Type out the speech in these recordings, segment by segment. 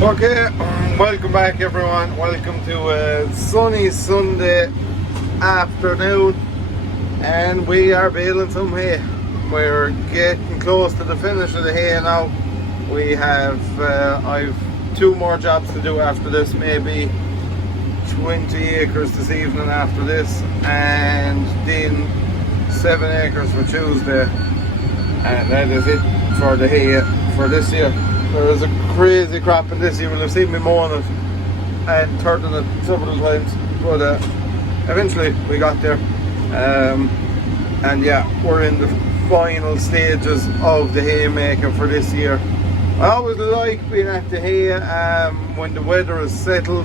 Okay, welcome back everyone. Welcome to a sunny Sunday afternoon, and we are baling some hay. We're getting close to the finish of the hay now. We have, I've 2 more jobs to do after this, maybe 20 acres this evening after this, and then 7 acres for Tuesday, and that is it for the hay for this year. There is a crazy crop in this. You will have seen me mowing it and turning it several times, but eventually we got there, and yeah, we're in the final stages of the hay making for this year. I always like being at the hay when the weather is settled.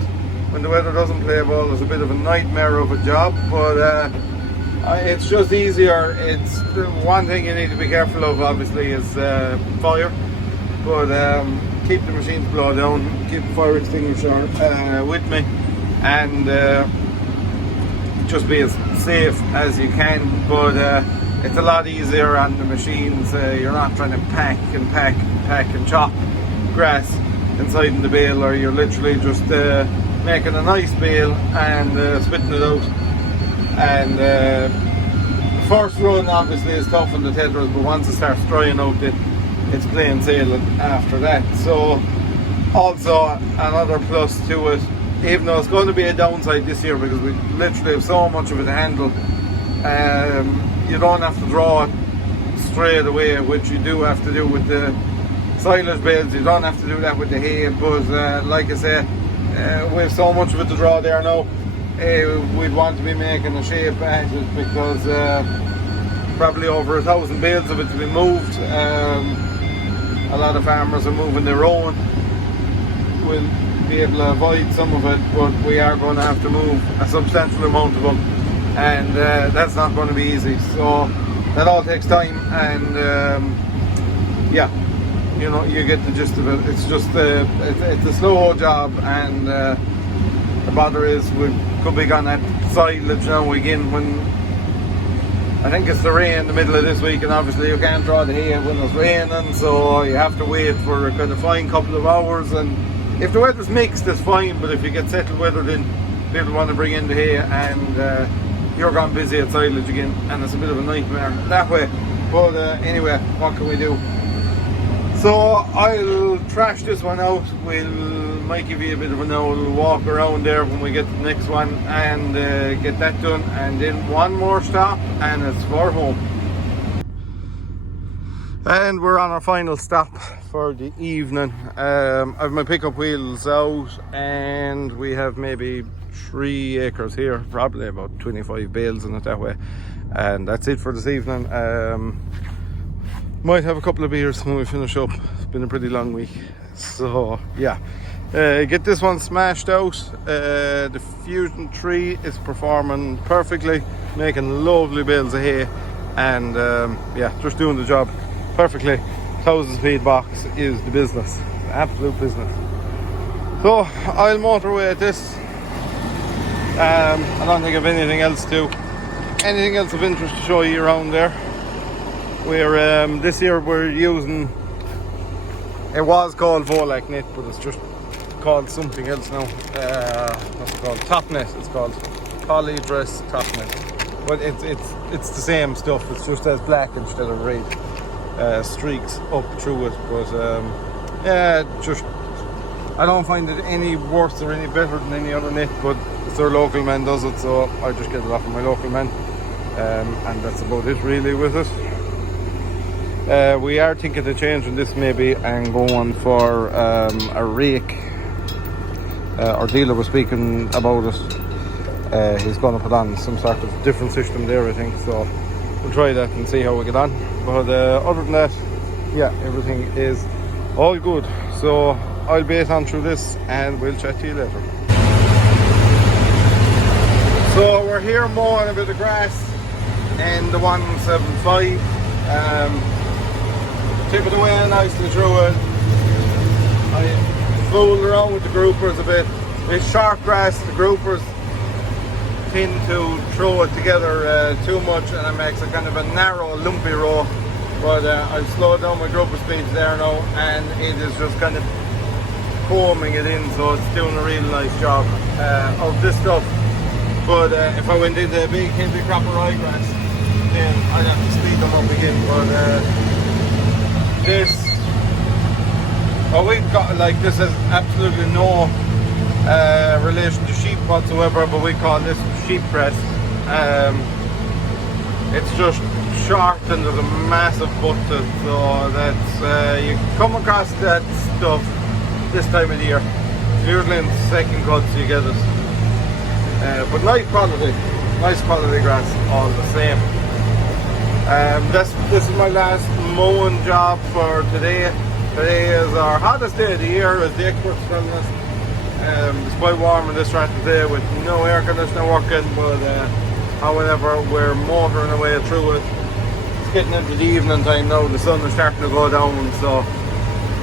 When the weather doesn't play ball, it's a bit of a nightmare of a job, but it's just easier. It's the one thing you need to be careful of, obviously, is fire. But keep the machines blow down, keep the fire extinguisher with me, and just be as safe as you can. But it's a lot easier on the machines. You're not trying to pack and chop grass inside in the bale, or you're literally just making a nice bale and spitting it out. And the first run obviously is tough on the tethers, but once it starts drying out, it's plain sailing after that. So also another plus to it, even though it's going to be a downside this year because we literally have so much of it to handle, you don't have to draw it straight away, which you do have to do with the silage bales. You don't have to do that with the hay, but like I say, we have so much of it to draw there now. We'd want to be making a shape at it because probably over 1,000 bales of it to be moved. A lot of farmers are moving their own. We'll be able to avoid some of it, but we are going to have to move a substantial amount of them, and that's not going to be easy. So that all takes time, and yeah, you know, you get the gist of it. It's just it's a slow job, and the bother is we could be gone at silage now again when I think it's the rain in the middle of this week, and obviously you can't draw the hay when it's raining, so you have to wait for a kind of fine couple of hours. And if the weather's mixed, it's fine, but if you get settled weather, then people want to bring in the hay, and you're gone busy at silage again, and it's a bit of a nightmare that way. But anyway, what can we do? So I'll trash this one out. Might give you a bit of an old walk around there when we get to the next one, and get that done, and then one more stop and it's for home. And we're on our final stop for the evening. I've my pickup wheels out, and we have maybe 3 acres here, probably about 25 bales in it that way, and that's it for this evening. Might have a couple of beers when we finish up. It's been a pretty long week, so yeah. Get this one smashed out. The Fusion 3 is performing perfectly, making lovely bales of hay, and yeah, just doing the job perfectly. 1,000 speed box is the business, absolute business. So I'll motor away at this. I don't think of anything else of interest to show you around there. We're this year we're using, it was called Volac net, but it's just called something else now. What's it called? Top net. It's called Polydress Top Net. But it's the same stuff. It's just as black instead of red. Streaks up through it. But yeah, just I don't find it any worse or any better than any other net. But it's our local man does it, so I just get it off of my local man. And that's about it really with it. We are thinking of changing this maybe and going for a rake. Our dealer was speaking about it. He's going to put on some sort of different system there, I think, so we'll try that and see how we get on. But other than that, yeah, everything is all good. So I'll bait on through this and we'll chat to you later. So we're here mowing a bit of grass in the 175. Tip it away nicely through it. I fooled around with the groupers a bit. It's short grass, the groupers tend to throw it together too much, and it makes a kind of a narrow, lumpy row. But I've slowed down my grouper speeds there now, and it is just kind of combing it in, so it's doing a real nice job of this stuff. But if I went into a big heavy crop of ryegrass, then I'd have to speed them up again. But we've got, like, this has absolutely no relation to sheep whatsoever, but we call this sheep press. It's just short and there's a massive butt to it, so that's you come across that stuff this time of the year. Usually in second cuts you get it, but nice quality grass all the same. This is my last mowing job for today. Today is our hottest day of the year, as the experts telling us. It's quite warm in this track today with no air conditioner working, but however, we're motoring away through it. It's getting into the evening time now, the sun is starting to go down, so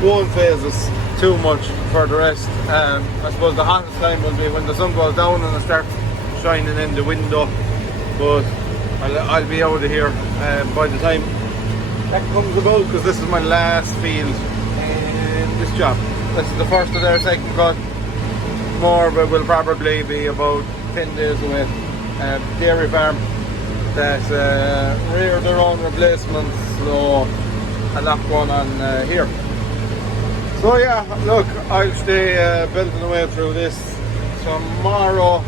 won't phase us too much for the rest. I suppose the hottest time will be when the sun goes down and it starts shining in the window, but I'll be out of here by the time that comes about, because this is my last field in this job. This is the first of their second cut. More of it will probably be about 10 days away. Dairy farm that rear their own replacements, so a lot going on here. So yeah, look, I'll stay belting away through this. Tomorrow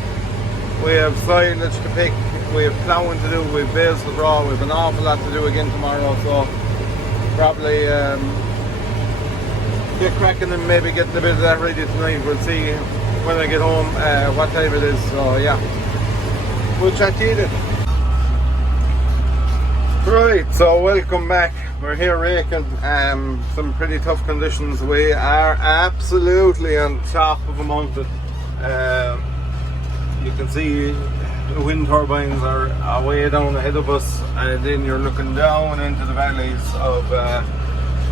we have silage to pick, we have ploughing to do, we have bales to draw, we have an awful lot to do again tomorrow, so probably get cracking and maybe getting a bit of that ready tonight. We'll see when I get home what time it is, so yeah. We'll chat to you then. Right, so welcome back. We're here raking. Some pretty tough conditions. We are absolutely on top of a mountain. You can see the wind turbines are way down ahead of us, and then you're looking down into the valleys of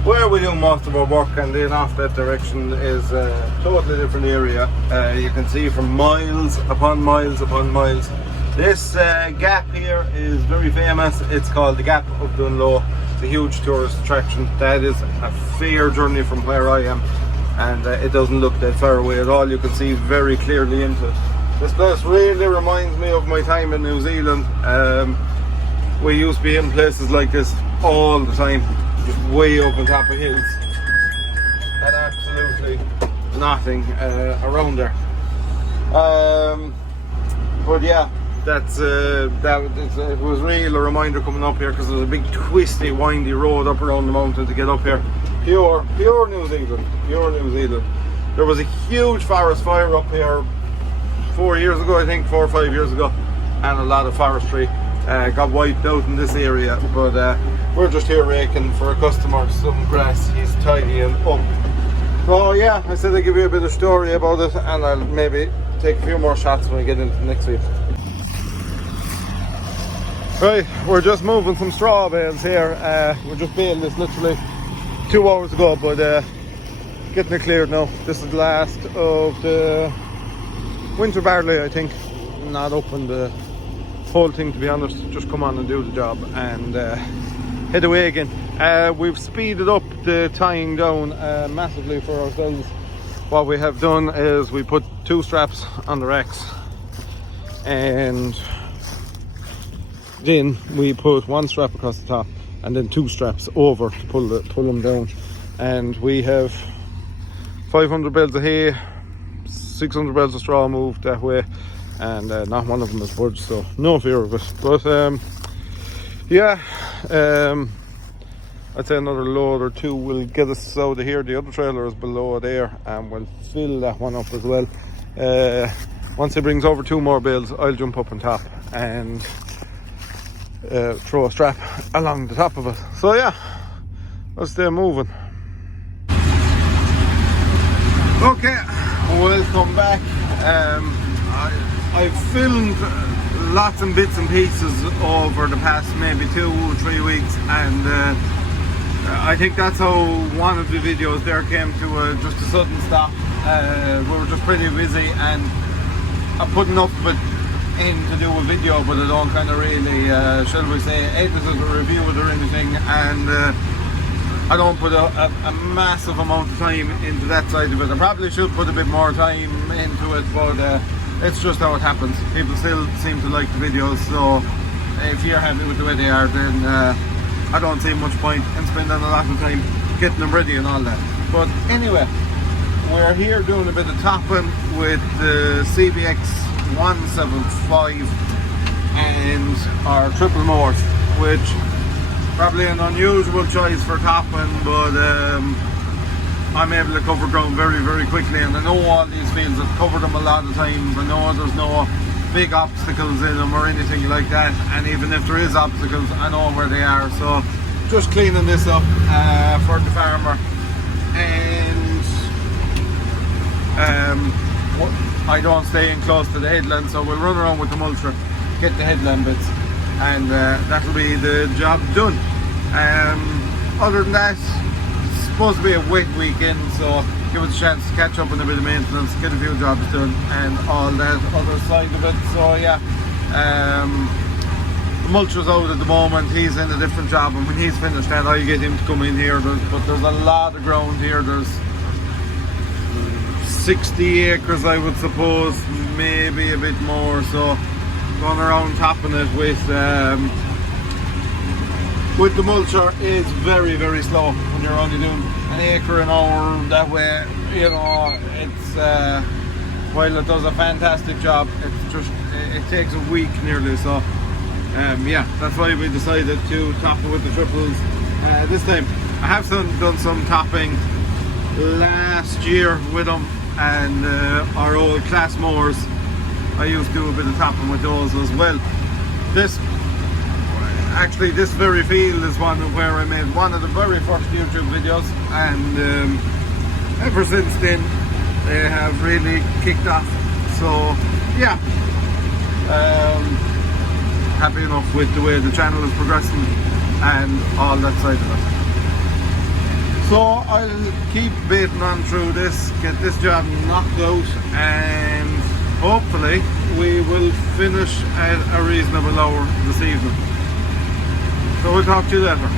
where we do most of our work, and then off that direction is a totally different area. You can see from miles upon miles upon miles. This gap here is very famous. It's called the Gap of Dunlow. It's a huge tourist attraction. That is a fair journey from where I am, and it doesn't look that far away at all. You can see very clearly into it. This place really reminds me of my time in New Zealand. We used to be in places like this all the time, just way up on top of hills, and absolutely nothing around there. But yeah, it was really a reminder coming up here, because there's a big twisty windy road up around the mountain to get up here. Pure New Zealand, pure New Zealand. There was a huge forest fire up here 4 years ago, I think, 4 or 5 years ago, and a lot of forestry got wiped out in this area, but we're just here raking for a customer some grass he's tidying up. So yeah, I said I'd give you a bit of story about it, and I'll maybe take a few more shots when we get into next week. Right, we're just moving some straw bales here. We just baled this literally 2 hours ago, but getting it cleared now. This is the last of the winter barley, I think. Not open the whole thing, to be honest. Just come on and do the job and head away again. We've speeded up the tying down massively for ourselves. What we have done is we put 2 straps on the racks, and then we put 1 strap across the top and then 2 straps over to pull them down. And we have 500 bales of hay, 600 bales of straw moved that way, and not one of them is budged, so no fear of it. But yeah, I'd say another load or 2 will get us out of here. The other trailer is below there, and we'll fill that one up as well. Once he brings over 2 more bales, I'll jump up on top and throw a strap along the top of it. So yeah, let's stay moving. Okay, welcome back. I've filmed lots and bits and pieces over the past maybe 2 or 3 weeks, and I think that's how one of the videos there came to just a sudden stop. We were just pretty busy, and I'm putting up with in to do a video, but I don't kind of really, shall we say, edit it or review it or anything. And I don't put a massive amount of time into that side of it. I probably should put a bit more time into it, but it's just how it happens. People still seem to like the videos, so if you're happy with the way they are, then I don't see much point in spending a lot of time getting them ready and all that. But anyway, we're here doing a bit of topping with the CBX 175 and our triple mowers, which probably an unusual choice for topping, but I'm able to cover ground very, very quickly, and I know all these fields. I've covered them a lot of times. I know there's no big obstacles in them or anything like that, and even if there is obstacles, I know where they are. So just cleaning this up for the farmer, and I don't stay in close to the headland, so we'll run around with the mulcher, get the headland bits, and that'll be the job done. Other than that, it's supposed to be a wet weekend, so give us a chance to catch up on a bit of maintenance, get a few jobs done and all that other side of it. So yeah, the mulcher's out at the moment, he's in a different job, and when he's finished that I'll get him to come in here. But there's a lot of ground here. There's 60 acres I would suppose, maybe a bit more, so going around topping it with the mulcher is very, very slow when you're only doing an acre an hour that way. You know, it's while it does a fantastic job, it's just, it takes a week nearly. So yeah, that's why we decided to top it with the triples this time. I have done some topping last year with them, and our old class mowers, I used to do a bit of topping with those as well. This very field is one where I made one of the very first YouTube videos, and ever since then they have really kicked off. So yeah, happy enough with the way the channel is progressing and all that side of it. So I'll keep baiting on through this, get this job knocked out, and hopefully we will finish at a reasonable hour this evening. So we'll talk to you later.